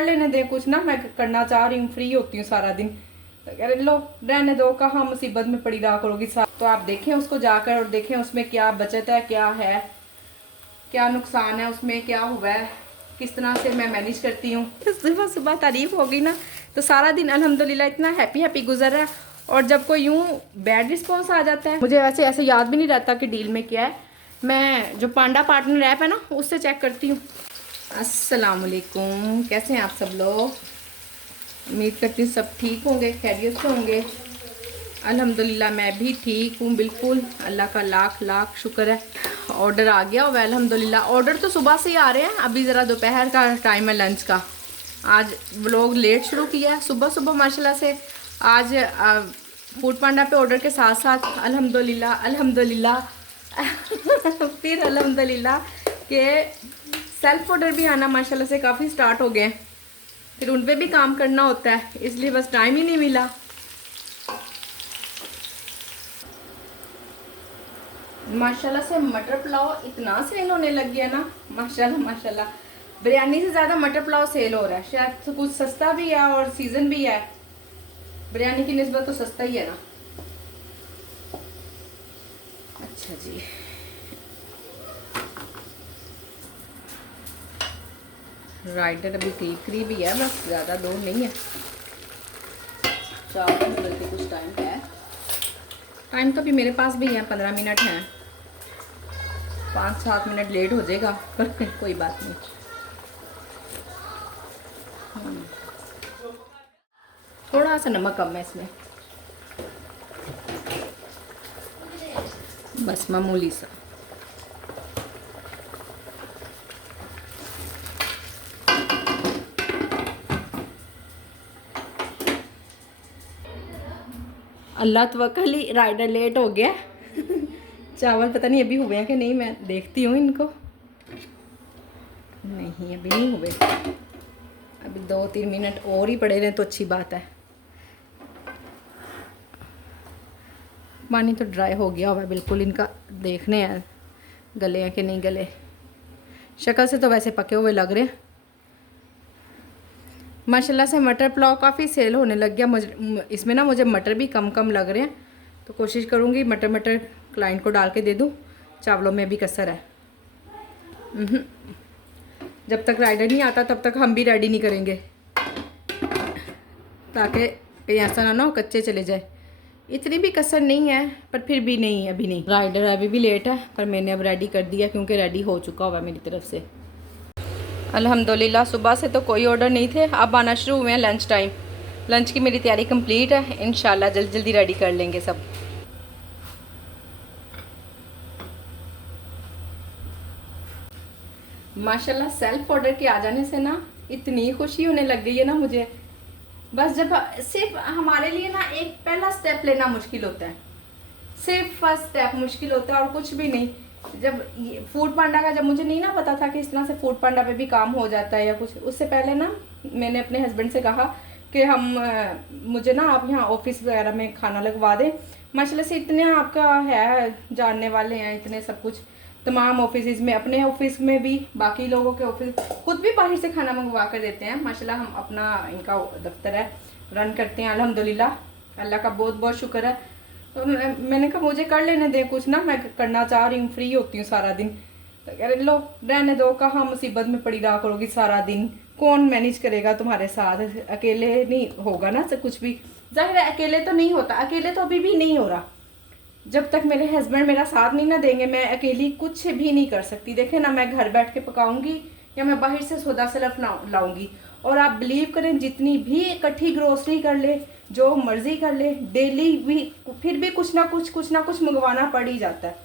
कर लेने दें कुछ ना, मैं करना चाह रही हूँ, फ्री होती हूँ सारा दिन। तो कह रहे लो रहने दो, कहाँ मुसीबत में पड़ी रहा करोगी साथ। तो आप देखें उसको जाकर और देखें उसमें क्या बचत है, क्या है, क्या नुकसान है उसमें, क्या हुआ है, किस तरह से मैं मैनेज करती हूँ। सुबह सुबह तारीफ होगी ना तो सारा दिन अल्हम्दुलिल्लाह इतना हैप्पी हैप्पी गुजर रहा है। और जब कोई यूँ बैड रिस्पॉन्स आ जाता है, मुझे वैसे ऐसे याद भी नहीं रहता कि डील में क्या है, मैं जो पांडा पार्टनर ऐप है ना उससे चेक करती हूँ। अस्सलाम वालेकुम, कैसे हैं आप सब लोग? उम्मीद करती हूँ सब ठीक होंगे, खैरियत से होंगे। अल्हम्दुलिल्लाह मैं भी ठीक हूँ बिल्कुल, अल्लाह का लाख लाख शुक्र है। ऑर्डर आ गया हुआ है अल्हम्दुलिल्लाह। ऑर्डर तो सुबह से ही आ रहे हैं, अभी ज़रा दोपहर का टाइम है लंच का। आज व्लॉग लेट शुरू किया है, सुबह सुबह माशाल्लाह से। आज फूड पांडा पे ऑर्डर के साथ साथ अल्हम्दुलिल्लाह अल्हम्दुलिल्लाह फिर अल्हम्दुलिल्लाह के सेल्फ ऑर्डर भी आना माशाल्लाह से काफ़ी स्टार्ट हो गए हैं। फिर उन पर भी काम करना होता है, इसलिए बस टाइम ही नहीं मिला। माशाल्लाह से मटर पुलाव इतना सेल होने लग गया ना, माशाल्लाह माशाल्लाह। बिरयानी से ज़्यादा मटर पुलाव सेल हो रहा है, शायद तो कुछ सस्ता भी है और सीज़न भी है। बिरयानी की निस्बत तो सस्ता ही है ना। अच्छा जी, राइडर अभी करीब ही है, बस ज़्यादा दूर नहीं है। 4 बज के कुछ टाइम है, टाइम तो अभी मेरे पास भी है, 15 मिनट हैं। 5-7 मिनट लेट हो जाएगा पर कोई बात नहीं। थोड़ा सा नमक कम है इसमें, बस मामूली सा। अल्लाह तवक्कल ही, राइडर लेट हो गया। चावल पता नहीं अभी हुए हैं कि नहीं, मैं देखती हूँ इनको। नहीं अभी नहीं हुए, अभी 2-3 मिनट और ही पड़े रहे तो अच्छी बात है। पानी तो ड्राई हो गया हुआ है बिल्कुल, इनका देखने हैं गले हैं कि नहीं गले। शक्ल से तो वैसे पके हुए लग रहे हैं। माशाल्लाह से मटर पुलाव काफ़ी सेल होने लग गया। इसमें ना मुझे मटर भी कम कम लग रहे हैं, तो कोशिश करूँगी मटर मटर क्लाइंट को डाल के दे दूँ। चावलों में भी कसर है। जब तक राइडर नहीं आता तब तक हम भी रेडी नहीं करेंगे, ताकि कहीं ऐसा ना हो कच्चे चले जाए। इतनी भी कसर नहीं है पर फिर भी नहीं, अभी नहीं। राइडर अभी भी लेट है पर मैंने अब रेडी कर दिया क्योंकि रेडी हो चुका हुआ है मेरी तरफ से। अल्हम्दुलिल्लाह सुबह से तो कोई ऑर्डर नहीं थे, अब आना शुरू हुए हैं लंच टाइम। लंच की मेरी तैयारी कंप्लीट है, इंशाल्लाह जल्दी जल्दी रेडी कर लेंगे सब। माशाल्लाह सेल्फ ऑर्डर के आ जाने से ना इतनी खुशी होने लग गई है ना मुझे। बस जब सिर्फ हमारे लिए ना एक पहला स्टेप लेना मुश्किल होता है, सिर्फ फर्स्ट स्टेप मुश्किल होता है और कुछ भी नहीं। जब फूड पांडा का, जब मुझे नहीं ना पता था कि इस तरह से फूड पांडा पे भी काम हो जाता है या कुछ, उससे पहले ना मैंने अपने हस्बैंड से कहा कि मुझे ना आप यहाँ ऑफिस वगैरह में खाना लगवा दें। माशाल्लाह से इतने आपका है, जानने वाले हैं इतने सब कुछ, तमाम ऑफिस में, अपने ऑफिस में भी, बाकी लोगों के ऑफिस, खुद भी बाहर से खाना मंगवा कर देते हैं। माशाल्लाह हम अपना इनका दफ्तर है, रन करते हैं अल्हम्दुलिल्लाह, अल्लाह का बहुत बहुत शुक्र है। तो मैंने कहा मुझे कर लेने दें कुछ ना, मैं करना चाह रही हूँ, फ्री होती हूँ सारा दिन। तो कह रहे लो रहने दो, कहाँ मुसीबत में पड़ी रहा करोगी सारा दिन, कौन मैनेज करेगा तुम्हारे साथ, अकेले नहीं होगा ना सब कुछ भी। जाहिर है अकेले तो नहीं होता, अकेले तो अभी भी नहीं हो रहा। जब तक मेरे हस्बैंड मेरा साथ नहीं ना देंगे मैं अकेली कुछ भी नहीं कर सकती। देखे ना, मैं घर बैठ के पकाऊंगी या मैं बाहर से सौदा सिर्फ लाऊंगी, और आप बिलीव करें जितनी भी इकट्ठी ग्रोसरी कर ले, जो मर्जी कर ले, डेली भी फिर भी कुछ ना कुछ मंगवाना पड़ ही जाता है।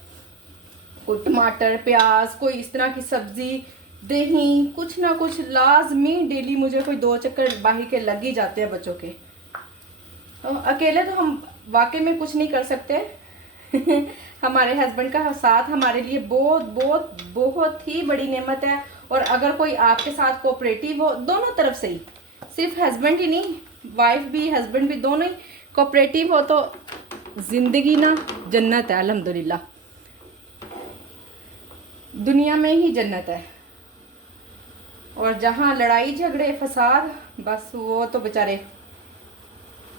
कोई टमाटर, प्याज, कोई इस तरह की सब्जी, दही, कुछ ना कुछ लाजमी डेली मुझे कोई 2 चक्कर बाहर के लग ही जाते हैं बच्चों के। तो अकेले तो हम वाकई में कुछ नहीं कर सकते। हमारे हस्बैंड का साथ हमारे लिए बहुत बहुत बहुत ही बड़ी नेमत है। और अगर कोई आपके साथ कोऑपरेटिव हो, दोनों तरफ से ही, सिर्फ हस्बैंड ही नहीं, वाइफ भी हस्बैंड भी दोनों ही कोऑपरेटिव हो तो जिंदगी ना जन्नत है अल्हम्दुलिल्लाह, दुनिया में ही जन्नत है। और जहाँ लड़ाई झगड़े फसाद, बस वो तो बेचारे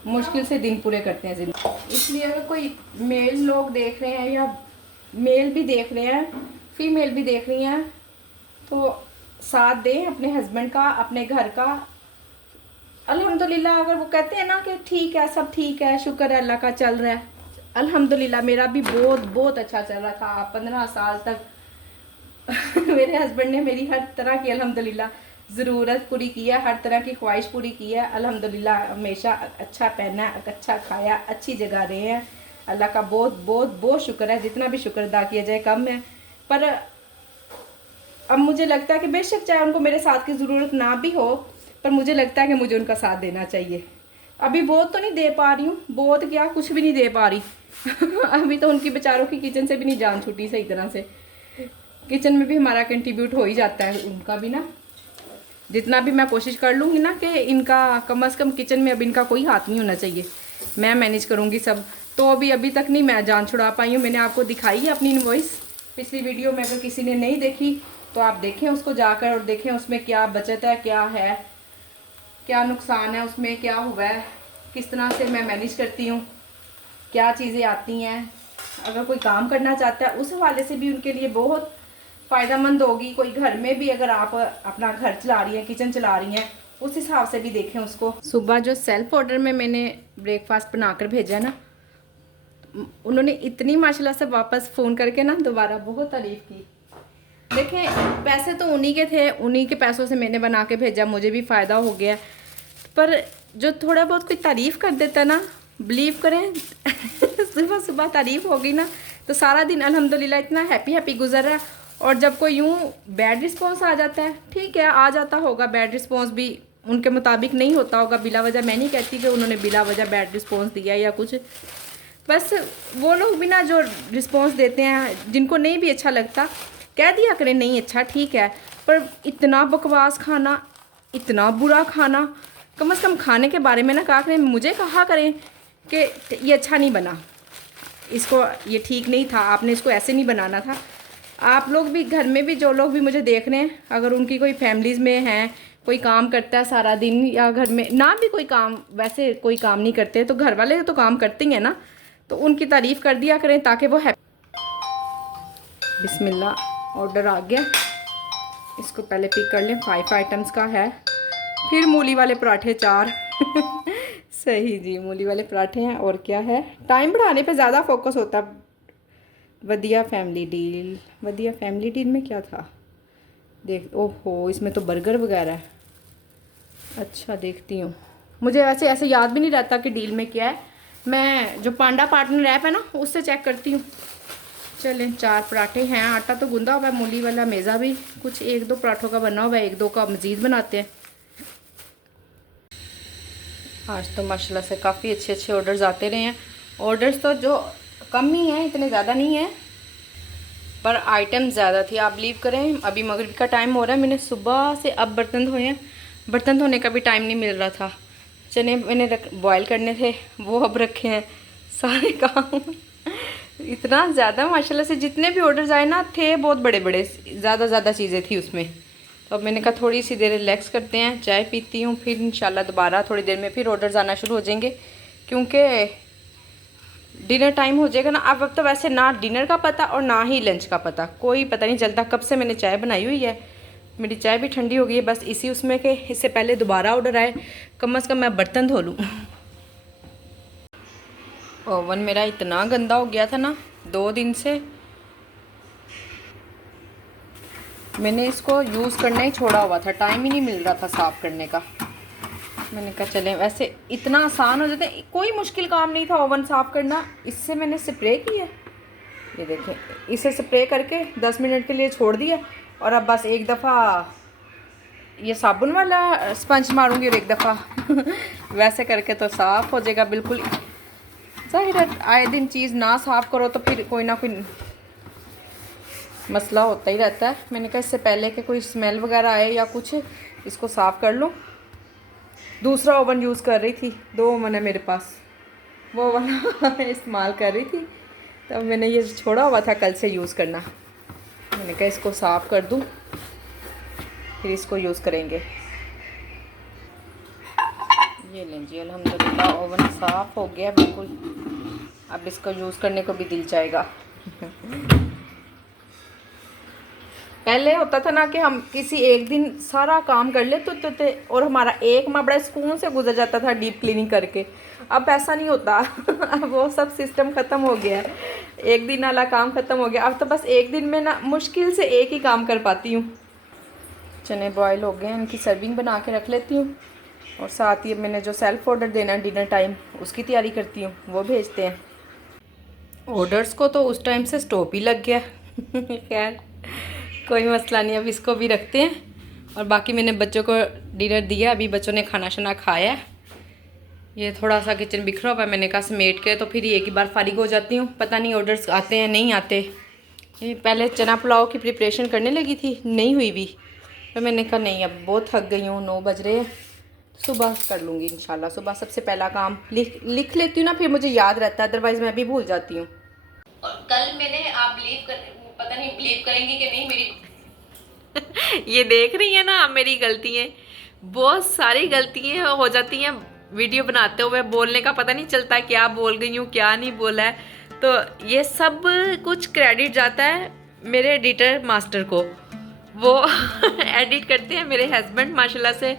मुश्किल से दिन पूरे करते हैं जिंदगी। इसलिए अगर कोई मेल लोग देख रहे हैं या मेल भी देख रहे हैं, फीमेल भी देख रही हैं, तो साथ दें अपने हस्बैंड का, अपने घर का। अल्हम्दुलिल्लाह, अगर वो कहते हैं ना कि ठीक है, सब ठीक है, शुक्र है अल्लाह का, चल रहा है। अल्हम्दुलिल्लाह मेरा भी बहुत बहुत अच्छा चल रहा था 15 साल तक। मेरे हस्बैंड ने मेरी हर तरह की अल्हम्दुलिल्लाह ज़रूरत पूरी की है, हर तरह की ख्वाहिश पूरी की है। अल्हम्दुलिल्लाह हमेशा अच्छा पहना, अच्छा खाया, अच्छी जगह रहे हैं। अल्लाह का बहुत बहुत बहुत शुक्र है, जितना भी शुक्र अदा किया जाए कम है। पर अब मुझे लगता है कि बेशक चाहे उनको मेरे साथ की ज़रूरत ना भी हो, पर मुझे लगता है कि मुझे उनका साथ देना चाहिए। अभी बहुत तो नहीं दे पा रही हूँ, बहुत क्या, कुछ भी नहीं दे पा रही। अभी तो उनकी बेचारों की किचन से भी नहीं जान छूटी सही तरह से। किचन में भी हमारा कंट्रीब्यूट हो ही जाता है, उनका भी ना। जितना भी मैं कोशिश कर लूँगी ना कि इनका कम से कम किचन में अब इनका कोई हाथ नहीं होना चाहिए, मैं मैनेज करूँगी सब। तो अभी तक नहीं मैं जान छुड़ा पाई हूँ। मैंने आपको दिखाई है अपनी इनवॉइस पिछली वीडियो में, अगर किसी ने नहीं देखी तो आप देखें उसको जाकर और देखें उसमें क्या बचत है, क्या है, क्या नुकसान है उसमें, क्या हुआ है, किस तरह से मैं मैनेज करती हूँ, क्या चीज़ें आती हैं। अगर कोई काम करना चाहता है उस हवाले से भी उनके लिए बहुत फ़ायदेमंद होगी। कोई घर में भी अगर आप अपना घर चला रही हैं, किचन चला रही हैं, उस हिसाब से भी देखें उसको। सुबह जो सेल्फ ऑर्डर में मैंने ब्रेकफास्ट बनाकर भेजा ना, उन्होंने इतनी माशाल्लाह से वापस फ़ोन करके ना दोबारा बहुत तारीफ़ की। देखें, पैसे तो उन्हीं के थे, उन्हीं के पैसों से मैंने बना के भेजा, मुझे भी फ़ायदा हो गया। पर जो थोड़ा बहुत कोई तारीफ़ कर देता ना, बिलीव करें सुबह सुबह तारीफ़ हो गई ना तो सारा दिन अल्हम्दुलिल्लाह इतना हैप्पी गुजर रहा है। और जब कोई यूँ बैड रिस्पॉन्स आ जाता है, ठीक है आ जाता होगा, बैड रिस्पॉन्स भी उनके मुताबिक नहीं होता होगा बिला वजह। मैं नहीं कहती कि उन्होंने बिला वजह बैड रिस्पॉन्स दिया या कुछ, बस वो लोग भी ना जो रिस्पॉन्स देते हैं, जिनको नहीं भी अच्छा लगता कह दिया करें नहीं अच्छा ठीक है। पर इतना बकवास खाना, इतना बुरा खाना, कम से कम खाने के बारे में ना कहा करें, मुझे कहा करें कि ये अच्छा नहीं बना, इसको ये ठीक नहीं था, आपने इसको ऐसे नहीं बनाना था। आप लोग भी घर में भी, जो लोग भी मुझे देख रहे हैं, अगर उनकी कोई फैमिलीज़ में हैं, कोई काम करता है सारा दिन, या घर में ना भी कोई काम, वैसे कोई काम नहीं करते तो घर वाले तो काम करते ही हैं ना, तो उनकी तारीफ़ कर दिया करें ताकि वो बिस्मिल्लाह, ऑर्डर आ गया, इसको पहले पिक कर लें। 5 आइटम्स का है। फिर मूली वाले पराठे 4 सही जी, मूली वाले पराठे हैं। और क्या है, टाइम बढ़ाने पे ज़्यादा फोकस होता। वधिया फैमिली डील, वधिया फैमिली डील में क्या था देख, ओहो इसमें तो बर्गर वगैरह है। अच्छा देखती हूँ, मुझे वैसे ऐसे याद भी नहीं रहता कि डील में क्या है। मैं जो पांडा पार्टनर ऐप है ना उससे चेक करती हूँ। चलें, 4 पराठे हैं, आटा तो गूंदा हुआ है, मूली वाला मेज़ा भी कुछ 1-2 पराठों का बना हुआ है, 1-2 का मज़ीद बनाते हैं। आज तो माशाल्लाह से काफ़ी अच्छे ऑर्डर्स आते रहे हैं। ऑर्डर्स तो जो कम ही हैं, इतने ज़्यादा नहीं हैं, पर आइटम ज़्यादा थी। आप बिलीव करें, अभी मगरिब का टाइम हो रहा है, मैंने सुबह से अब बर्तन धोए हैं, बर्तन धोने का भी टाइम नहीं मिल रहा था। चने मैंने बॉयल करने थे, वो अब रखे हैं, सारे काम इतना ज़्यादा माशाल्लाह से। जितने भी ऑर्डर्स आए ना थे बहुत बड़े बड़े, ज़्यादा चीज़ें थी उसमें। तो अब मैंने कहा थोड़ी सी देर रिलैक्स करते हैं, चाय पीती हूँ, फिर इंशाल्लाह दोबारा थोड़ी देर में फिर ऑर्डर्स आना शुरू हो जाएंगे, क्योंकि डिनर टाइम हो जाएगा ना। अब वक्त तो वैसे ना डिनर का पता और ना ही लंच का पता, कोई पता नहीं चलता कब से मैंने चाय बनाई हुई है। मेरी चाय भी ठंडी हो गई है, बस इसी उसमें के इससे पहले दोबारा ऑर्डर आए, कम से कम मैं बर्तन धो लूँ। ओवन मेरा इतना गंदा हो गया था ना 2 दिन से, मैंने इसको यूज़ करना ही छोड़ा हुआ था, टाइम ही नहीं मिल रहा था साफ़ करने का। मैंने कहा चलें, वैसे इतना आसान हो जाता है, कोई मुश्किल काम नहीं था ओवन साफ़ करना। इससे मैंने स्प्रे किया, ये देखें, इसे स्प्रे करके 10 मिनट के लिए छोड़ दिया, और अब बस एक दफ़ा ये साबुन वाला स्पंज मारूंगी और एक दफ़ा वैसे करके तो साफ़ हो जाएगा बिल्कुल। ज़ाहिर है आए दिन चीज़ ना साफ़ करो तो फिर कोई ना कोई मसला होता ही रहता है। मैंने कहा इससे पहले कि कोई स्मेल वगैरह आए या कुछ, इसको साफ़ कर लूँ। दूसरा ओवन यूज़ कर रही थी, 2 ओवन है मेरे पास, वो वाला इस्तेमाल कर रही थी, तब मैंने ये छोड़ा हुआ था कल से यूज़ करना। मैंने कहा इसको साफ़ कर दूँ। फिर इसको यूज़ करेंगे। ये लें जी, अल्हम्दुलिल्लाह ओवन साफ़ हो गया बिल्कुल। अब इसको यूज़ करने को भी दिल चाहेगा। पहले होता था ना कि हम किसी एक दिन सारा काम कर लेते थे और हमारा एक माह बड़ा सुकून से गुजर जाता था डीप क्लीनिंग करके। अब ऐसा नहीं होता। अब वो सब सिस्टम ख़त्म हो गया है, एक दिन वाला काम ख़त्म हो गया। अब तो बस एक दिन में ना मुश्किल से एक ही काम कर पाती हूँ। चने बॉयल हो गए हैं, इनकी सर्विंग बना के रख लेती हूँ और साथ ही मैंने जो सेल्फ़ ऑर्डर देना है डिनर टाइम उसकी तैयारी करती हूँ, वो भेजते हैं। ऑर्डर्स को तो उस टाइम से स्टॉप ही लग गया। खैर कोई मसला नहीं, अब इसको भी रखते हैं। और बाकी मैंने बच्चों को डिनर दिया, अभी बच्चों ने खाना शाना खाया है। ये थोड़ा सा किचन बिखरा हुआ है, मैंने कहा समेट के तो फिर एक ही बार फारिग हो जाती हूँ। पता नहीं ऑर्डर्स आते हैं नहीं आते। ये पहले चना पुलाव की प्रिपरेशन करने लगी थी, नहीं हुई भी, तो मैंने कहा नहीं अब बहुत थक गई हूँ, 9 बज रहे हैं, सुबह कर लूँगी इंशाल्लाह। सुबह सबसे पहला काम लिख लेती हूँ ना, फिर मुझे याद रहता है, अदरवाइज़ मैं भी भूल जाती हूँ। और कल मैंने, आप पता नहीं बिलीव करेंगी कि नहीं मेरी ये देख रही है ना, मेरी गलतियाँ, बहुत सारी गलतियाँ हो जाती हैं वीडियो बनाते हुए। बोलने का पता नहीं चलता क्या बोल गई हूँ क्या नहीं बोला है, तो ये सब कुछ क्रेडिट जाता है मेरे एडिटर मास्टर को। वो एडिट करते हैं मेरे हस्बैंड माशाल्लाह से,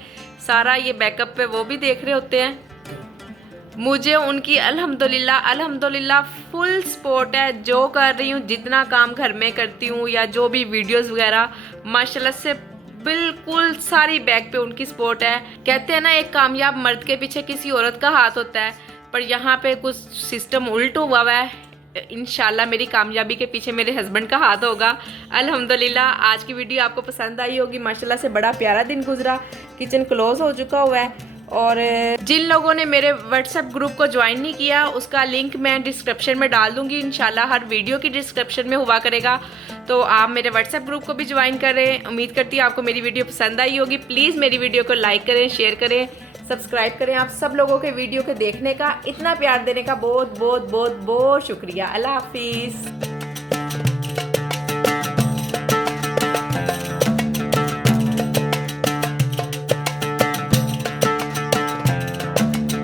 सारा ये बैकअप पे वो भी देख रहे होते हैं। मुझे उनकी अल्हम्दुलिल्लाह फुल सपोर्ट है। जो कर रही हूँ, जितना काम घर में करती हूँ या जो भी वीडियोस वगैरह, माशाल्लाह से बिल्कुल सारी बैक पे उनकी सपोर्ट है। कहते हैं ना एक कामयाब मर्द के पीछे किसी औरत का हाथ होता है, पर यहाँ पे कुछ सिस्टम उल्ट हुआ है। इंशाल्लाह मेरी कामयाबी के पीछे मेरे हस्बैंड का हाथ होगा। अल्हम्दुलिल्लाह आज की वीडियो आपको पसंद आई होगी। माशाल्लाह से बड़ा प्यारा दिन गुजरा, किचन क्लोज हो चुका हुआ है। और जिन लोगों ने मेरे व्हाट्सएप ग्रुप को ज्वाइन नहीं किया, उसका लिंक मैं डिस्क्रिप्शन में डाल दूंगी इंशाल्लाह, हर वीडियो की डिस्क्रिप्शन में हुआ करेगा, तो आप मेरे व्हाट्सएप ग्रुप को भी ज्वाइन करें। उम्मीद करती हूँ आपको मेरी वीडियो पसंद आई होगी। प्लीज़ मेरी वीडियो को लाइक करें, शेयर करें, सब्सक्राइब करें। आप सब लोगों के वीडियो के देखने का, इतना प्यार देने का बहुत बहुत बहुत बहुत शुक्रिया। अल्लाह हाफिज़।